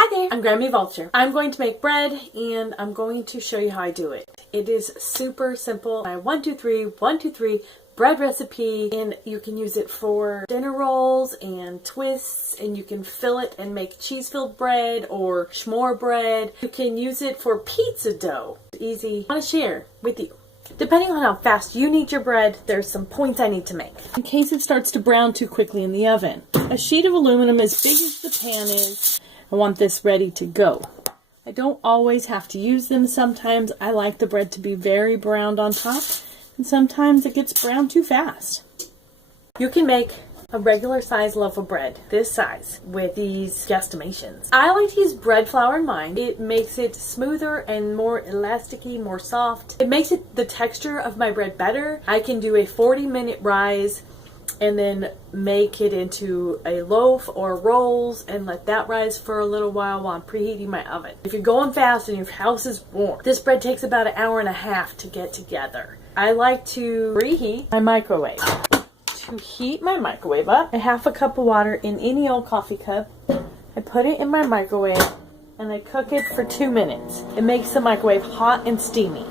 Hi there, I'm Grammy Vulture. I'm going to make bread and I'm going to show you how I do it. It is super simple. My 1-2-3 bread recipe, and you can use it for dinner rolls and twists, and you can fill it and make cheese-filled bread or s'more bread. You can use it for pizza dough. Easy. I want to share with you. Depending on how fast you need your bread, there's some points I need to make. In case it starts to brown too quickly in the oven. A sheet of aluminum as big as the pan is. I want this ready to go. I don't always have to use them. Sometimes I like the bread to be very browned on top, and sometimes it gets browned too fast. You can make a regular size loaf of bread, this size, with these guesstimations. I like to use bread flour in mine. It makes it smoother and more elasticy, more soft. It makes the texture of my bread better. I can do a 40-minute rise and then make it into a loaf or rolls and let that rise for a little while I'm preheating my oven. If you're going fast and your house is warm, this bread takes about an hour and a half to get together. I like to reheat my microwave. To heat my microwave up, a half a cup of water in any old coffee cup. I put it in my microwave and I cook it for 2 minutes. It makes the microwave hot and steamy.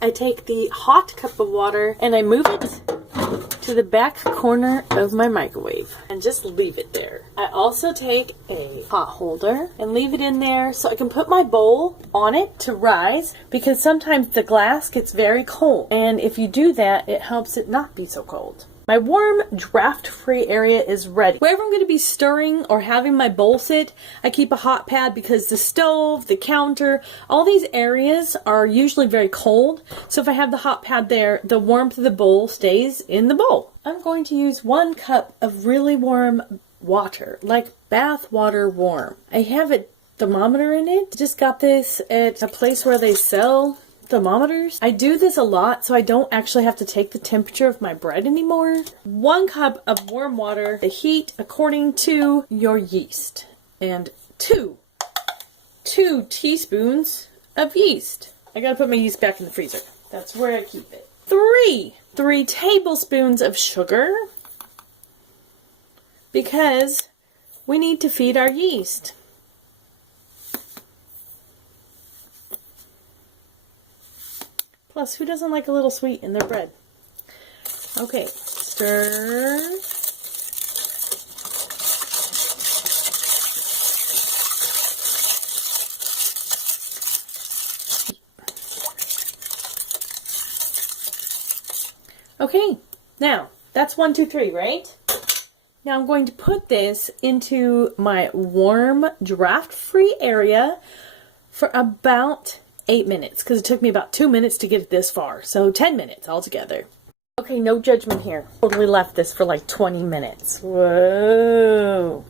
I take the hot cup of water and I move it to the back corner of my microwave and just leave it there. I also take a pot holder and leave it in there so I can put my bowl on it to rise, because sometimes the glass gets very cold, and if you do that, it helps it not be so cold. My warm, draft-free area is ready. Wherever I'm going to be stirring or having my bowl sit, I keep a hot pad because the stove, the counter, all these areas are usually very cold. So if I have the hot pad there, the warmth of the bowl stays in the bowl. I'm going to use 1 cup of really warm water, like bath water warm. I have a thermometer in it. Just got this at a place where they sell thermometers. I do this a lot so I don't actually have to take the temperature of my bread anymore. 1 cup of warm water, the heat according to your yeast, and 2 teaspoons of yeast. I gotta put my yeast back in the freezer. That's where I keep it. 3 tablespoons of sugar, because we need to feed our yeast. Plus, who doesn't like a little sweet in their bread? Okay, stir. Okay, now, that's 1, 2, 3, right? Now I'm going to put this into my warm, draft-free area for about 8 minutes, because it took me about 2 minutes to get it this far, so 10 minutes altogether. Okay, no judgment here. Totally left this for like 20 minutes. Whoa.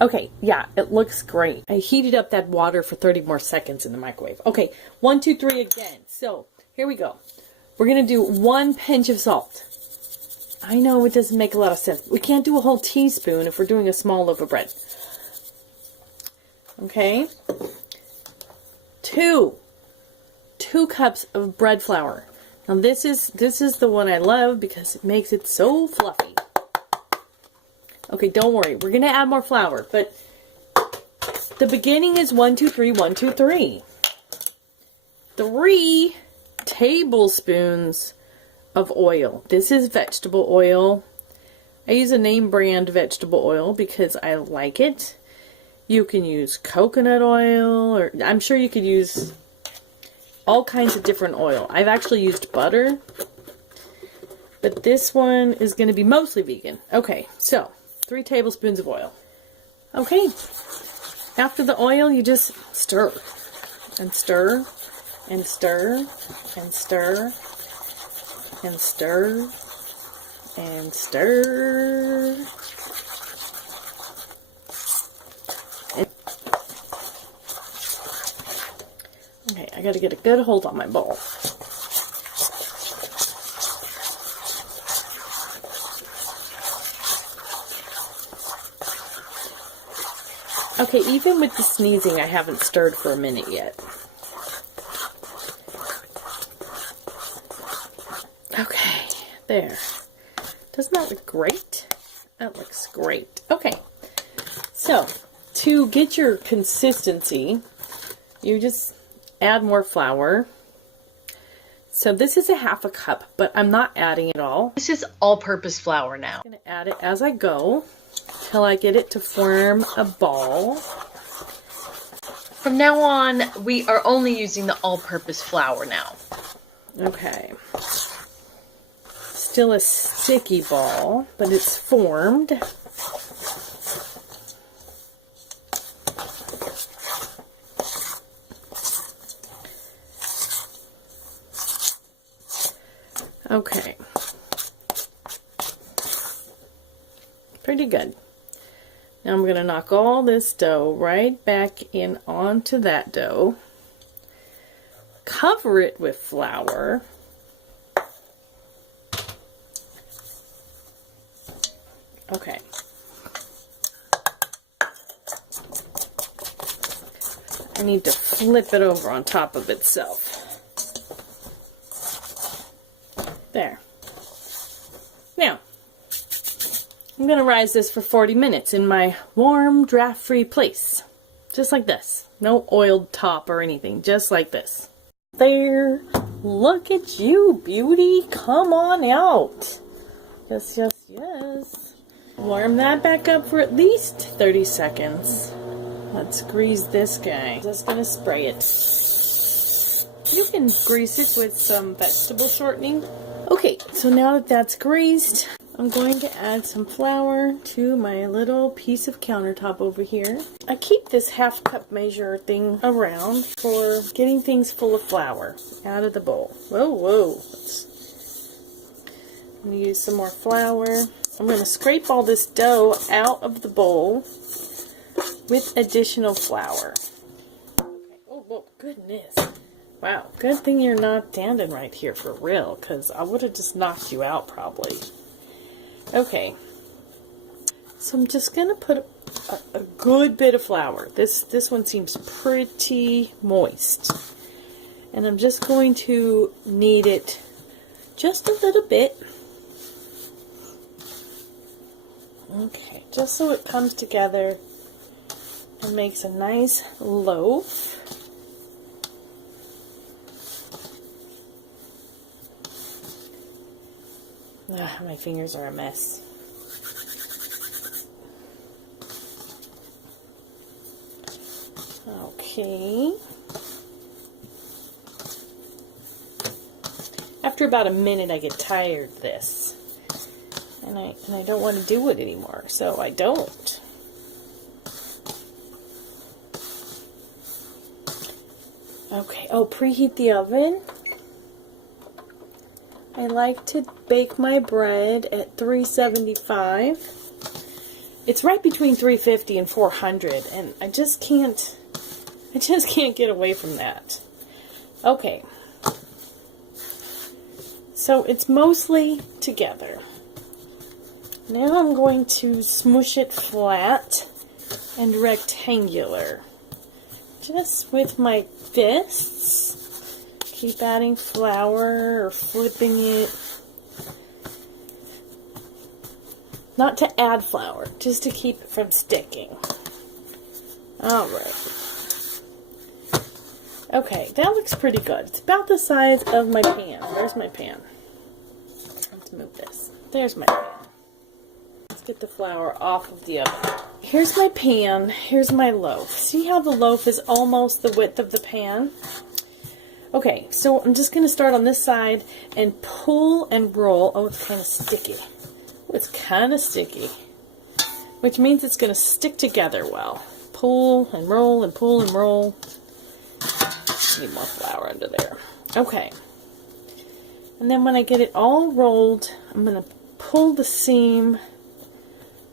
Okay, yeah, it looks great. I heated up that water for 30 more seconds in the microwave. Okay, 1, 2, 3 again. So, here we go. We're going to do 1 pinch of salt. I know it doesn't make a lot of sense. We can't do a whole teaspoon if we're doing a small loaf of bread. Okay. 2 cups of bread flour. Now this is the one I love because it makes it so fluffy. Okay, don't worry. We're going to add more flour, but the beginning is 1, 2, 3, 1, 2, 3. 3 tablespoons of oil. This is vegetable oil. I use a name brand vegetable oil because I like it. You can use coconut oil, or I'm sure you could use all kinds of different oil. I've actually used butter, but this one is going to be mostly vegan. Okay, so 3 tablespoons of oil. Okay, after the oil, you just stir and stir and stir and stir and stir and stir. Okay, I gotta get a good hold on my bowl. Okay, even with the sneezing, I haven't stirred for a minute yet. Okay, there. Doesn't that look great? That looks great. Okay, so To get your consistency, you just add more flour. So this is a 1/2 cup, but I'm not adding it all. This is all-purpose flour now. I'm going to add it as I go till I get it to form a ball. From now on, we are only using the all-purpose flour now. Okay. Still a sticky ball, but it's formed. Okay. Pretty good. Now I'm going to knock all this dough right back in onto that dough. Cover it with flour. Okay. I need to flip it over on top of itself. There. Now, I'm going to rise this for 40 minutes in my warm, draft-free place. Just like this. No oiled top or anything. Just like this. There. Look at you, beauty. Come on out. Yes, yes, yes. Warm that back up for at least 30 seconds. Let's grease this guy. Just going to spray it. You can grease it with some vegetable shortening. Okay, so now that that's greased, I'm going to add some flour to my little piece of countertop over here. I keep this 1/2 cup measure thing around for getting things full of flour out of the bowl. Whoa, whoa. I'm going to use some more flour. I'm going to scrape all this dough out of the bowl with additional flour. Okay. Oh, whoa, goodness. Wow, good thing you're not standing right here for real, because I would have just knocked you out probably. Okay, so I'm just going to put a good bit of flour. This one seems pretty moist. And I'm just going to knead it just a little bit. Okay, just so it comes together and makes a nice loaf. My fingers are a mess. Okay. After about a minute, I get tired of this. And I don't want to do it anymore, so I don't. Okay, oh, preheat the oven. I like to bake my bread at 375. It's right between 350 and 400, and I just can't get away from that. Okay. So it's mostly together. Now I'm going to smush it flat and rectangular. Just with my fists. Keep adding flour or flipping it. Not to add flour, just to keep it from sticking. Alright. Okay, that looks pretty good. It's about the size of my pan. Where's my pan? Let's move this. There's my pan. Let's get the flour off of the oven. Here's my pan. Here's my loaf. See how the loaf is almost the width of the pan? Okay, so I'm just going to start on this side and pull and roll. Oh, it's kind of sticky. It's kind of sticky, which means it's going to stick together well. Pull and roll and pull and roll. Need more flour under there. Okay. And then when I get it all rolled, I'm going to pull the seam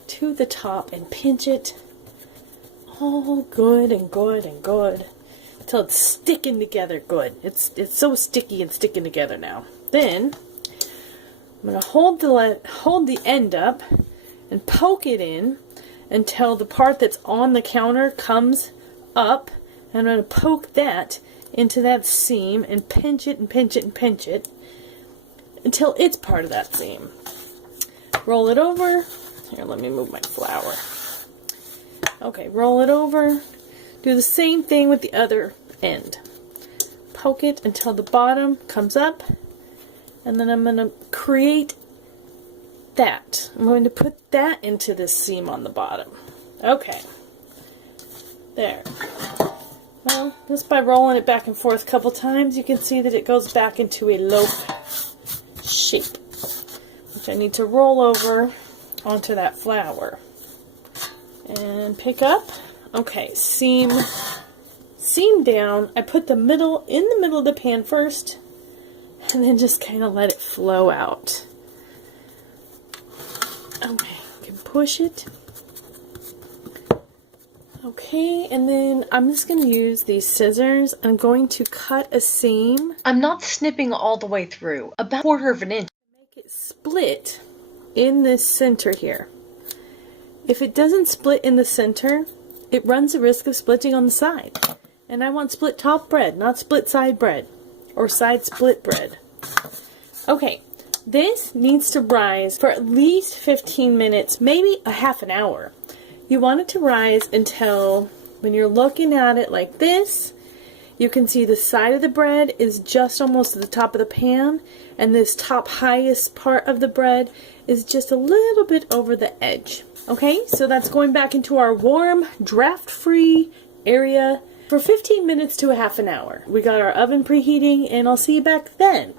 to the top and pinch it all good and good and good. Until it's sticking together good. It's so sticky and sticking together now. Then I'm going to hold the end up and poke it in until the part that's on the counter comes up. And I'm going to poke that into that seam and pinch it and pinch it and pinch it until it's part of that seam. Roll it over. Here, let me move my flour. Okay, roll it over. Do the same thing with the other end. Poke it until the bottom comes up. And then I'm going to create that. I'm going to put that into this seam on the bottom. Okay. There. Well, just by rolling it back and forth a couple times, you can see that it goes back into a loaf shape, which I need to roll over onto that flour. And pick up. Okay, seam down. I put the middle in the middle of the pan first, and then just kind of let it flow out. Okay, you can push it. Okay, and then I'm just going to use these scissors. I'm going to cut a seam. I'm not snipping all the way through, about 1/4 of an inch. Make it split in this center here. If it doesn't split in the center, it runs the risk of splitting on the side. And I want split top bread, not split side bread. Or side split bread. Okay, this needs to rise for at least 15 minutes, maybe a half an hour. You want it to rise until, when you're looking at it like this, you can see the side of the bread is just almost at the top of the pan, and this top highest part of the bread is just a little bit over the edge. Okay, so that's going back into our warm, draft-free area for 15 minutes to a half an hour. We got our oven preheating, and I'll see you back then.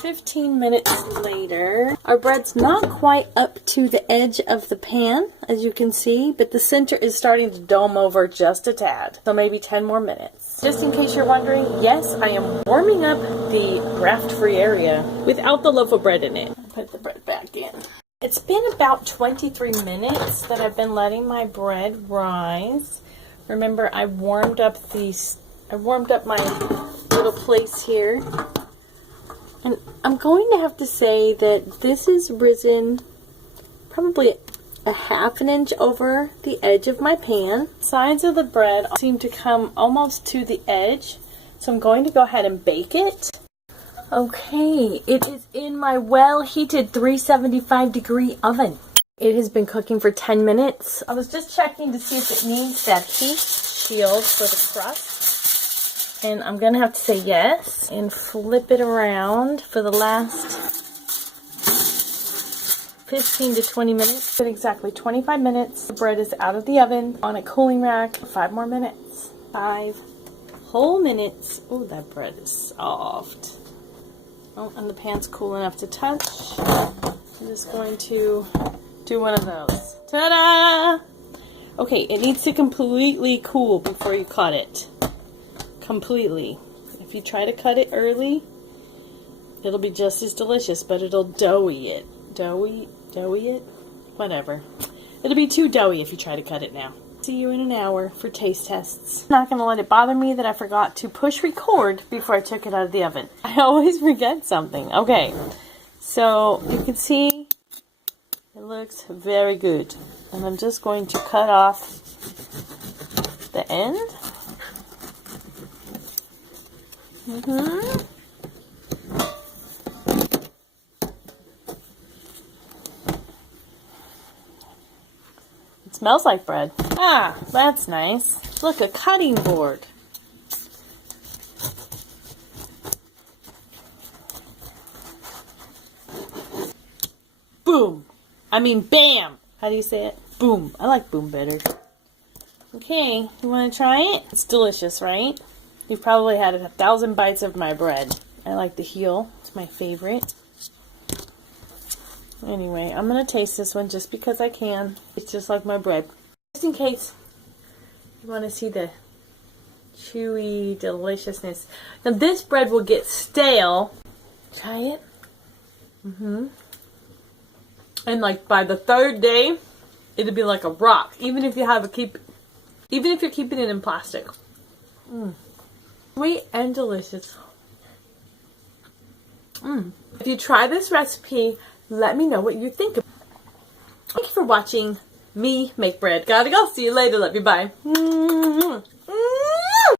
15 minutes later, our bread's not quite up to the edge of the pan, as you can see, but the center is starting to dome over just a tad. So maybe 10 more minutes. Just in case you're wondering, yes, I am warming up the draft-free area without the loaf of bread in it. Put the bread back in. It's been about 23 minutes that I've been letting my bread rise. Remember, I warmed up my little place here. And I'm going to have to say that this is risen probably a half an inch over the edge of my pan. Sides of the bread seem to come almost to the edge, so I'm going to go ahead and bake it. Okay, it is in my well-heated 375 degree oven. It has been cooking for 10 minutes. I was just checking to see if it needs that heat shield for the crust. And I'm going to have to say yes. And flip it around for the last 15 to 20 minutes. But exactly 25 minutes. The bread is out of the oven on a cooling rack. 5 more minutes. 5 whole minutes. Oh, that bread is soft. Oh, and the pan's cool enough to touch. I'm just going to do one of those. Ta-da! Okay, it needs to completely cool before you cut it. Completely. If you try to cut it early, it'll be just as delicious, but it'll doughy it. Doughy it? Whatever. It'll be too doughy if you try to cut it now. See you in an hour for taste tests. I'm not going to let it bother me that I forgot to push record before I took it out of the oven. I always forget something. Okay, so you can see it looks very good. And I'm just going to cut off the end. It smells like bread. Ah, that's nice. Look, a cutting board. Boom. I mean, bam. How do you say it? Boom. I like boom better. Okay, you want to try it? It's delicious, right? You've probably had 1,000 bites of my bread. I like the heel. It's my favorite. Anyway, I'm going to taste this one just because I can. It's just like my bread. Just in case you want to see the chewy deliciousness. Now this bread will get stale. Try it. And like by the 3rd day, it'll be like a rock. Even if you're keeping it in plastic. Sweet and delicious. If you try this recipe, let me know what you think. Thank you for watching me make bread. Gotta go. See you later. Love you. Bye.